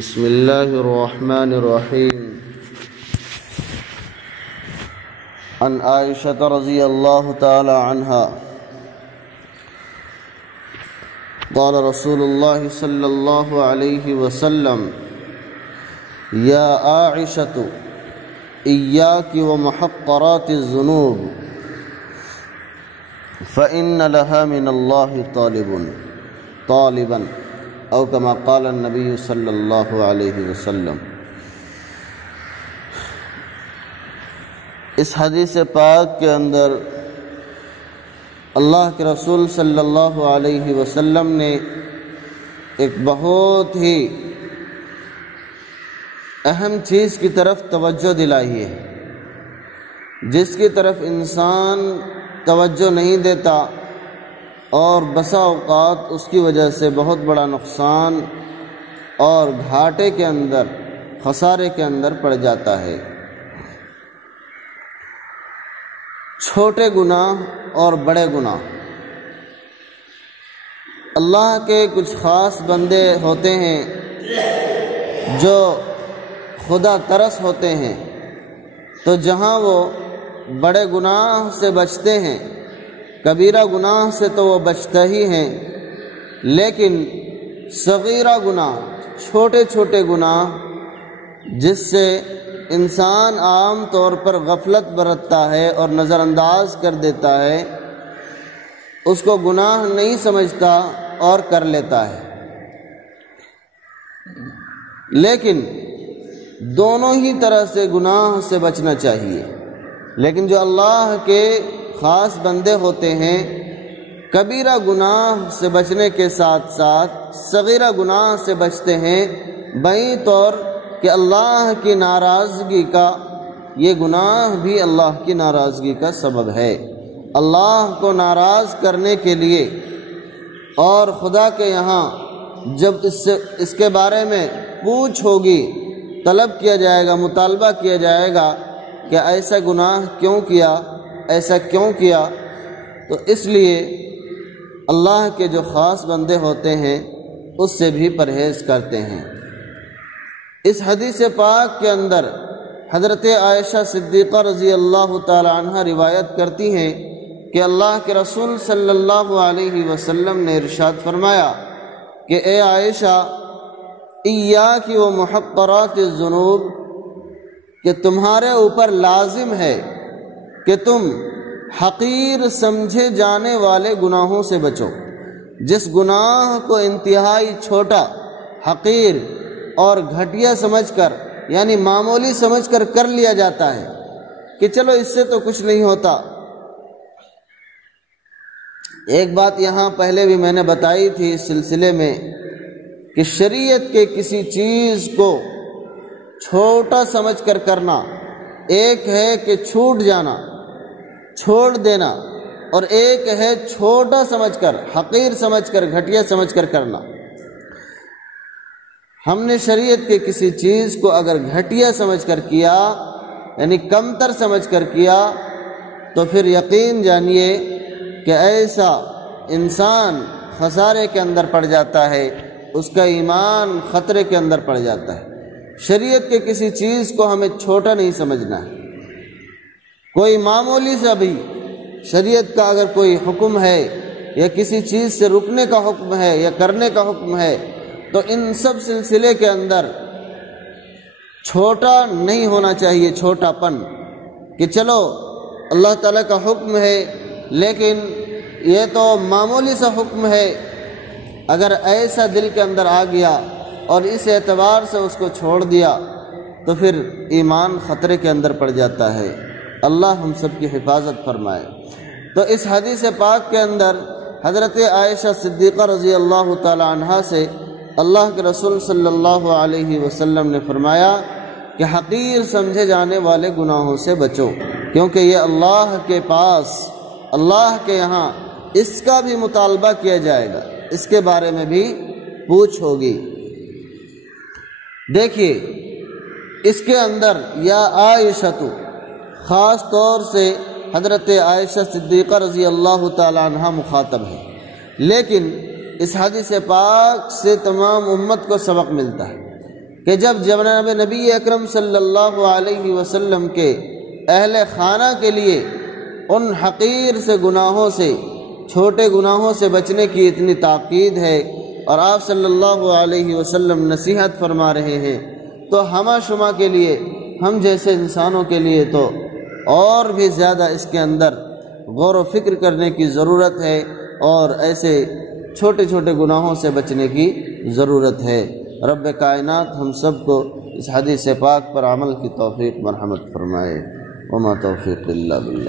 بسم الله الرحمن الرحيم. عن عائشة رضي الله تعالى عنها قال رسول الله صلى الله عليه وسلم: يا عائشة إياك ومحقرات الذنوب فإن لها من الله طالبا او كما قال النبی صلی اللہ علیہ وسلم۔ اس حدیث پاک کے اندر اللہ کے رسول صلی اللہ علیہ وسلم نے ایک بہت ہی اہم چیز کی طرف توجہ دلائی ہے، جس کی طرف انسان توجہ نہیں دیتا اور بسا اوقات اس کی وجہ سے بہت بڑا نقصان اور گھاٹے کے اندر، خسارے کے اندر پڑ جاتا ہے۔ چھوٹے گناہ اور بڑے گناہ، اللہ کے کچھ خاص بندے ہوتے ہیں جو خدا ترس ہوتے ہیں، تو جہاں وہ بڑے گناہ سے بچتے ہیں، کبیرہ گناہ سے تو وہ بچتے ہی ہیں، لیکن صغیرہ گناہ، چھوٹے چھوٹے گناہ جس سے انسان عام طور پر غفلت برتتا ہے اور نظر انداز کر دیتا ہے، اس کو گناہ نہیں سمجھتا اور کر لیتا ہے۔ لیکن دونوں ہی طرح سے گناہ سے بچنا چاہیے، لیکن جو اللہ کے خاص بندے ہوتے ہیں، کبیرہ گناہ سے بچنے کے ساتھ ساتھ صغیرہ گناہ سے بچتے ہیں، بائیں طور کہ اللہ کی ناراضگی کا یہ گناہ بھی اللہ کی ناراضگی کا سبب ہے۔ اللہ کو ناراض کرنے کے لیے اور خدا کے یہاں جب اس کے بارے میں پوچھ ہوگی، طلب کیا جائے گا، مطالبہ کیا جائے گا کہ ایسا گناہ کیوں کیا، ایسا کیوں کیا، تو اس لیے اللہ کے جو خاص بندے ہوتے ہیں اس سے بھی پرہیز کرتے ہیں۔ اس حدیث پاک کے اندر حضرت عائشہ صدیقہ رضی اللہ تعالی عنہ روایت کرتی ہیں کہ اللہ کے رسول صلی اللہ علیہ وسلم نے ارشاد فرمایا کہ اے عائشہ، ایاکی و محقرات الذنوب، کہ تمہارے اوپر لازم ہے کہ تم حقیر سمجھے جانے والے گناہوں سے بچو۔ جس گناہ کو انتہائی چھوٹا، حقیر اور گھٹیا سمجھ کر، یعنی معمولی سمجھ کر لیا جاتا ہے کہ چلو اس سے تو کچھ نہیں ہوتا۔ ایک بات یہاں پہلے بھی میں نے بتائی تھی اس سلسلے میں کہ شریعت کے کسی چیز کو چھوٹا سمجھ کر کرنا، ایک ہے کہ چھوٹ جانا، چھوڑ دینا، اور ایک ہے چھوٹا سمجھ کر، حقیر سمجھ کر، گھٹیا سمجھ کر کرنا۔ ہم نے شریعت کے کسی چیز کو اگر گھٹیا سمجھ کر کیا، یعنی کمتر سمجھ کر کیا، تو پھر یقین جانیے کہ ایسا انسان خسارے کے اندر پڑ جاتا ہے، اس کا ایمان خطرے کے اندر پڑ جاتا ہے۔ شریعت کے کسی چیز کو ہمیں چھوٹا نہیں سمجھنا ہے۔ کوئی معمولی سا بھی شریعت کا اگر کوئی حکم ہے یا کسی چیز سے رکنے کا حکم ہے یا کرنے کا حکم ہے، تو ان سب سلسلے کے اندر چھوٹا نہیں ہونا چاہیے، چھوٹا پن کہ چلو اللہ تعالیٰ کا حکم ہے لیکن یہ تو معمولی سا حکم ہے، اگر ایسا دل کے اندر آ گیا اور اس اعتبار سے اس کو چھوڑ دیا تو پھر ایمان خطرے کے اندر پڑ جاتا ہے۔ اللہ ہم سب کی حفاظت فرمائے۔ تو اس حدیث پاک کے اندر حضرت عائشہ صدیقہ رضی اللہ تعالی عنہ سے اللہ کے رسول صلی اللہ علیہ وسلم نے فرمایا کہ حقیر سمجھے جانے والے گناہوں سے بچو، کیونکہ یہ اللہ کے پاس، اللہ کے یہاں اس کا بھی مطالبہ کیا جائے گا، اس کے بارے میں بھی پوچھ ہوگی۔ دیکھیے اس کے اندر یا عائشہ تو خاص طور سے حضرت عائشہ صدیقہ رضی اللہ تعالی عنہ مخاطب ہے، لیکن اس حدیث پاک سے تمام امت کو سبق ملتا ہے کہ جب جناب نبی اکرم صلی اللہ علیہ وسلم کے اہل خانہ کے لیے ان حقیر سے گناہوں سے، چھوٹے گناہوں سے بچنے کی اتنی تاکید ہے اور آپ صلی اللہ علیہ وسلم نصیحت فرما رہے ہیں، تو ہمہ شمہ کے لیے، ہم جیسے انسانوں کے لیے تو اور بھی زیادہ اس کے اندر غور و فکر کرنے کی ضرورت ہے اور ایسے چھوٹے چھوٹے گناہوں سے بچنے کی ضرورت ہے۔ رب کائنات ہم سب کو اس حدیث پاک پر عمل کی توفیق مرحمت فرمائے۔ وما توفیق الا باللہ۔